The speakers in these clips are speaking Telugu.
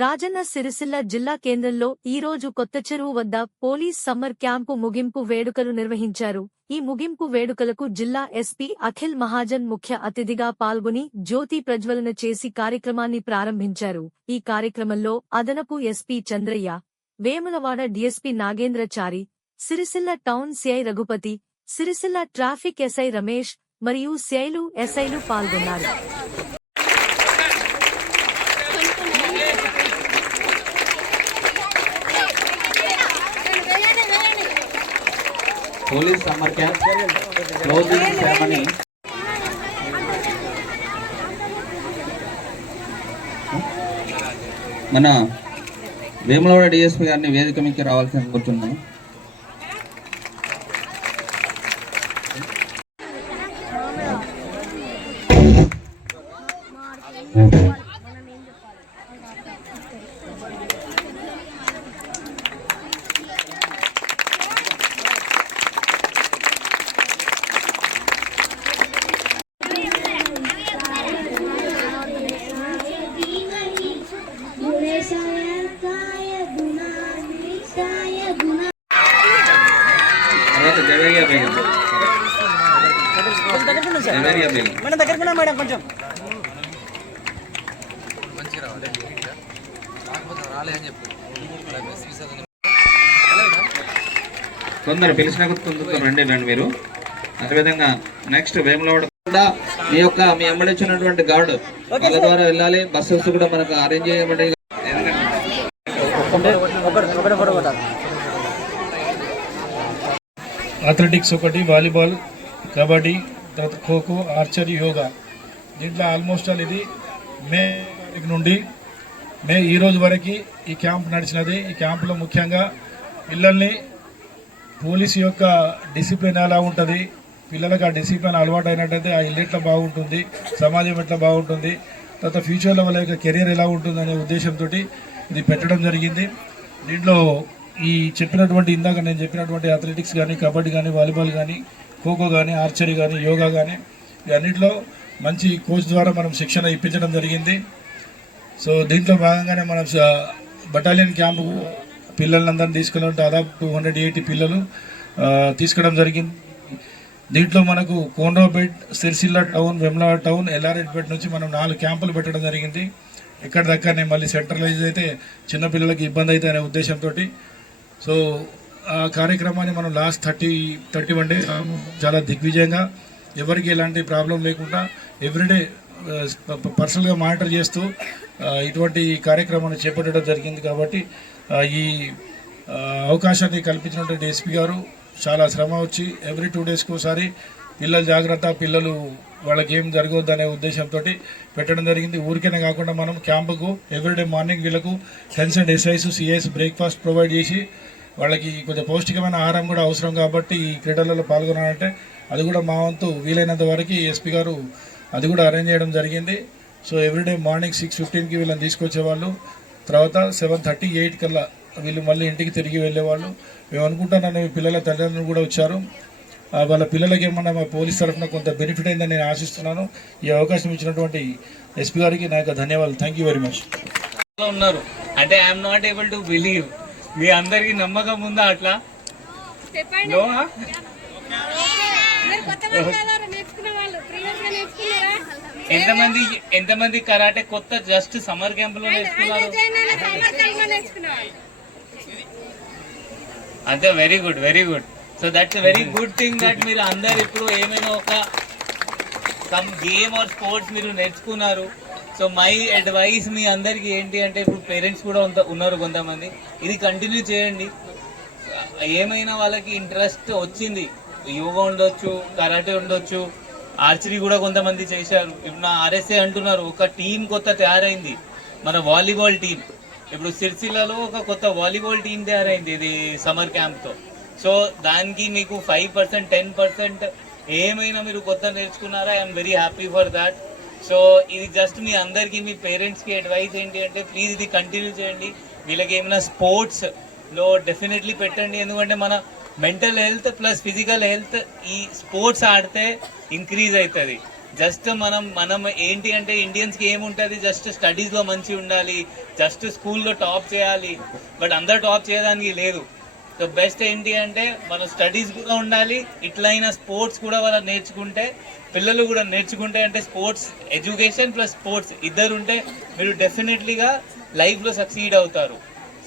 రాజన్న సిరిసిల్ల జిల్లా కేంద్రంలో ఈ రోజు కొత్త చెరువు వద్ద పోలీస్ సమ్మర్ క్యాంపు ముగింపు వేడుకలు నిర్వహించారు. ఈ ముగింపు వేడుకలకు జిల్లా ఎస్పీ అఖిల్ మహాజన్ ముఖ్య అతిథిగా పాల్గొని జ్యోతి ప్రజ్వలన చేసి కార్యక్రమాన్ని ప్రారంభించారు. ఈ కార్యక్రమంలో అదనపు SP Chandraiah Vemulawada DSP Nagendrachari Sircilla town CI Raghupathi Sircilla traffic SI Ramesh మరియు సిఐలు ఎస్ఐలు పాల్గొన్నారు. Police summer camp. Closing ceremony మన వేములవాడ డిఎస్పీ గారిని వేదిక మీకు రావాల్సిన కూర్చున్నాను. గుణేశాయ మేడం మేడం కొంచెం. తొందర పిలిచిన తొందరగా రండి రండి మీరు. అదేవిధంగా నెక్స్ట్ వేములవాడ కూడా మీ యొక్క మీ అమ్మడి వచ్చినటువంటి గార్డు. వాళ్ళ ద్వారా వెళ్ళాలి. బస్సెస్ కూడా మనకు అరేంజ్ చేయబడి అథ్లెటిక్స్ ఒకటి వాలీబాల్ కబడ్డీ తర్వాత ఖోఖో ఆర్చరీ యోగా. దీంట్లో ఆల్మోస్ట్ ఆల్ ఇది మే తారీఖు నుండి మే ఈ రోజు వరకు ఈ క్యాంప్ నడిచినది. ఈ క్యాంపులో ముఖ్యంగా పిల్లల్ని పోలీసు యొక్క డిసిప్లిన్ ఎలా ఉంటుంది పిల్లలకు ఆ డిసిప్లిన్ అలవాటు అయినట్టయితే ఆ ఇల్లు ఎట్లా బాగుంటుంది సమాజం ఎట్లా బాగుంటుంది తర్వాత ఫ్యూచర్లో వాళ్ళ యొక్క కెరీర్ ఎలా ఉంటుంది అనే ఉద్దేశంతో ఇది పెట్టడం జరిగింది. దీంట్లో ఈ చెప్పినటువంటి ఇందాక నేను చెప్పినటువంటి అథ్లెటిక్స్ కానీ కబడ్డీ కానీ వాలీబాల్ కానీ ఖోఖో కానీ ఆర్చరీ కానీ యోగా కానీ ఇవన్నింటిలో మంచి కోచ్ ద్వారా మనం శిక్షణ ఇప్పించడం జరిగింది. సో దీంట్లో భాగంగానే మనం బటాలియన్ క్యాంపు పిల్లలందరినీ తీసుకెళ్ళడం దాదాపు టూ హండ్రెడ్ ఎయిటీ పిల్లలు తీసుకోవడం జరిగింది. దీంట్లో మనకు కోనరాపేట్ సిరిసిల్ల టౌన్ వెమ్లా టౌన్ ఎల్లారెడ్డిపేట నుంచి మనం నాలుగు క్యాంపులు పెట్టడం జరిగింది. ఎక్కడ దగ్గరనే మళ్ళీ సెంట్రలైజ్ అయితే చిన్నపిల్లలకి ఇబ్బంది అయితే అనే ఉద్దేశంతో సో ఆ కార్యక్రమాన్ని మనం last thirty thirty one days చాలా దిగ్విజయంగా ఎవరికి ఎలాంటి ప్రాబ్లం లేకుండా ఎవ్రీడే పర్సనల్గా మానిటర్ చేస్తూ ఇటువంటి కార్యక్రమాన్ని చేపట్టడం జరిగింది కాబట్టి ఈ అవకాశాన్ని కల్పించినటువంటి ఎస్పీ గారు చాలా శ్రమ వచ్చి ఎవ్రీ టూ డేస్కి ఒకసారి పిల్లలు జాగ్రత్త పిల్లలు వాళ్ళకి ఏం జరగవద్దు అనే ఉద్దేశంతో పెట్టడం జరిగింది. ఊరికేనే కాకుండా మనం క్యాంపుకు ఎవ్రీడే మార్నింగ్ వీళ్ళకు concern SIs CIs breakfast provide చేసి వాళ్ళకి కొంచెం పౌష్టికమైన ఆహారం కూడా అవసరం కాబట్టి ఈ క్రీడలలో పాల్గొనాలంటే అది కూడా మా వంతు వీలైనంత వరకు ఎస్పీ గారు అది కూడా అరేంజ్ చేయడం జరిగింది. సో ఎవ్రీడే మార్నింగ్ సిక్స్ ఫిఫ్టీన్కి వీళ్ళని తీసుకొచ్చేవాళ్ళు. తర్వాత సెవెన్ థర్టీ ఎయిట్ కల్లా వీళ్ళు మళ్ళీ ఇంటికి తిరిగి వెళ్ళేవాళ్ళు. మేము అనుకుంటున్నాను పిల్లల తల్లిదండ్రులు కూడా వచ్చారు. ఆ, వాళ్ళ పిల్లలకి ఏమన్నా మా పోలీస్ తరఫున కొంత బెనిఫిట్ అయిందని నేను ఆశిస్తున్నాను. ఈ అవకాశం ఇచ్చినటువంటి ఎస్పీ గారికి నా యొక్క ధన్యవాదాలు. థ్యాంక్ యూ వెరీ మచ్ ఉన్నారు. అంటే I'm not able to believe మీ అందరికి నమ్మకం ఉందా అట్లా? ఎంతమంది ఎంతమంది కరాటే కొత్త జస్ట్ సమ్మర్ క్యాంప్లో నేర్చుకున్నారు? అంతే very good very good so that's very good thing that మీరు అందరు ఇప్పుడు ఏమైనా ఒక సమ్ గేమ్ ఆర్ స్పోర్ట్స్ మీరు నేర్చుకున్నారు. సో మై అడ్వైస్ మీ అందరికి ఏంటి అంటే ఇప్పుడు పేరెంట్స్ కూడా ఉన్నారు కొంతమంది. ఇది కంటిన్యూ చేయండి. ఏమైనా వాళ్ళకి ఇంట్రెస్ట్ వచ్చింది యోగా ఉండొచ్చు కరాటే ఉండొచ్చు ఆర్చరీ కూడా కొంతమంది చేశారు. ఇప్పుడు నా ఆర్ఎస్ఏ అంటున్నారు ఒక టీం కొత్త తయారైంది. మన వాలీబాల్ టీం ఇప్పుడు సిరిసిల్లలో ఒక కొత్త వాలీబాల్ టీం తయారైంది ఇది సమ్మర్ క్యాంప్తో సో దానికి మీకు ఫైవ్ పర్సెంట్ టెన్ పర్సెంట్ ఏమైనా మీరు కొత్త నేర్చుకున్నారా? I'm very happy for that so ఇది జస్ట్ మీ అందరికీ మీ పేరెంట్స్కి అడ్వైస్ ఏంటి అంటే ప్లీజ్ ఇది కంటిన్యూ చేయండి. వీళ్ళకి ఏమైనా స్పోర్ట్స్లో డెఫినెట్లీ పెట్టండి. ఎందుకంటే మన mental health plus physical health ఈ స్పోర్ట్స్ ఆడితే ఇంక్రీజ్ అవుతుంది జస్ట్ మనం మనం ఏంటి అంటే ఇండియన్స్కి ఏముంటుంది? జస్ట్ స్టడీస్లో మంచి ఉండాలి జస్ట్ స్కూల్లో టాప్ చేయాలి. బట్ అందరు టాప్ చేయడానికి లేదు. సో బెస్ట్ ఏంటి అంటే మన స్టడీస్ కూడా ఉండాలి ఇట్లయినా స్పోర్ట్స్ కూడా వాళ్ళు నేర్చుకుంటే పిల్లలు కూడా నేర్చుకుంటే అంటే స్పోర్ట్స్ ఎడ్యుకేషన్ ప్లస్ స్పోర్ట్స్ ఇద్దరు ఉంటే మీరు డెఫినెట్లీగా లైఫ్లో సక్సీడ్ అవుతారు.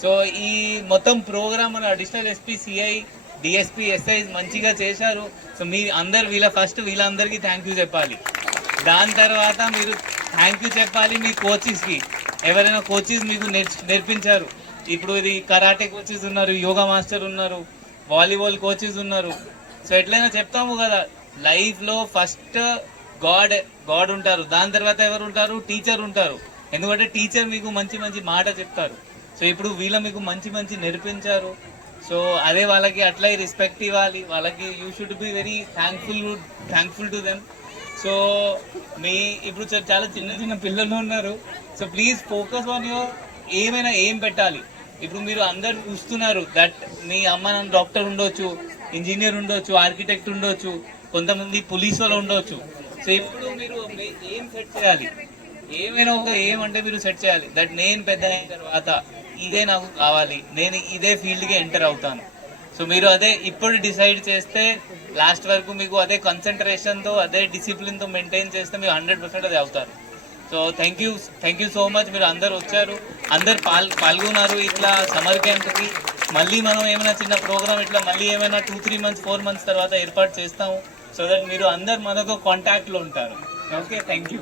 సో ఈ మొత్తం ప్రోగ్రామ్ మన additional SP CI DSP SI మంచిగా చేశారు. సో మీ అందరు వీళ్ళ ఫస్ట్ వీళ్ళందరికీ థ్యాంక్ యూ చెప్పాలి. దాని తర్వాత మీరు థ్యాంక్ యూ చెప్పాలి మీ కోచెస్కి ఎవరైనా కోచెస్ మీకు నేర్చు నేర్పించారు. ఇప్పుడు ఇది కరాటే కోచెస్ ఉన్నారు యోగా మాస్టర్ ఉన్నారు వాలీబాల్ కోచెస్ ఉన్నారు. సో ఎట్లయినా చెప్తాము కదా లైఫ్లో ఫస్ట్ గాడ్ గాడ్ ఉంటారు. దాని తర్వాత ఎవరు ఉంటారు? టీచర్ ఉంటారు. ఎందుకంటే టీచర్ మీకు మంచి మంచి మాట చెప్తారు. సో ఇప్పుడు వీళ్ళ మీకు మంచి మంచి నేర్పించారు. సో అదే వాళ్ళకి అట్లా రెస్పెక్ట్ ఇవ్వాలి. వాళ్ళకి you should be very thankful thankful to them so మీ ఇప్పుడు చాలా చిన్న చిన్న పిల్లలు ఉన్నారు. So please focus on your ఏమైనా ఏం పెట్టాలి? ఇప్పుడు మీరు అందరు చూస్తున్నారు దట్ మీ అమ్మ నాన్న డాక్టర్ ఉండొచ్చు ఇంజనీర్ ఉండొచ్చు ఆర్కిటెక్ట్ ఉండొచ్చు కొంతమంది పోలీస్ వాళ్ళు ఉండొచ్చు. సో ఇప్పుడు మీరు ఏం సెట్ చేయాలి? ఏమైనా ఒక ఏమంటే మీరు సెట్ చేయాలి. దట్ నేను పెద్ద అయిన తర్వాత ఇదే నాకు కావాలి. నేను ఇదే ఫీల్డ్కి ఎంటర్ అవుతాను. సో మీరు అదే ఇప్పుడు డిసైడ్ చేస్తే లాస్ట్ వరకు మీకు అదే కాన్సన్ట్రేషన్తో అదే డిసిప్లిన్తో మెయింటైన్ చేస్తే మీరు హండ్రెడ్ పర్సెంట్ అది అవుతారు. So thank you thank you so much మీరు అందరు వచ్చారు. అందరు పాల్ పాల్గొన్నారు ఇట్లా సమ్మర్ క్యాంప్కి మళ్ళీ మనం ఏమైనా చిన్న ప్రోగ్రామ్ ఇట్లా మళ్ళీ ఏమైనా two three months four months తర్వాత ఏర్పాటు చేస్తాము. సో దట్ మీరు అందరు మనతో కాంటాక్ట్లో ఉంటారు. Okay thank you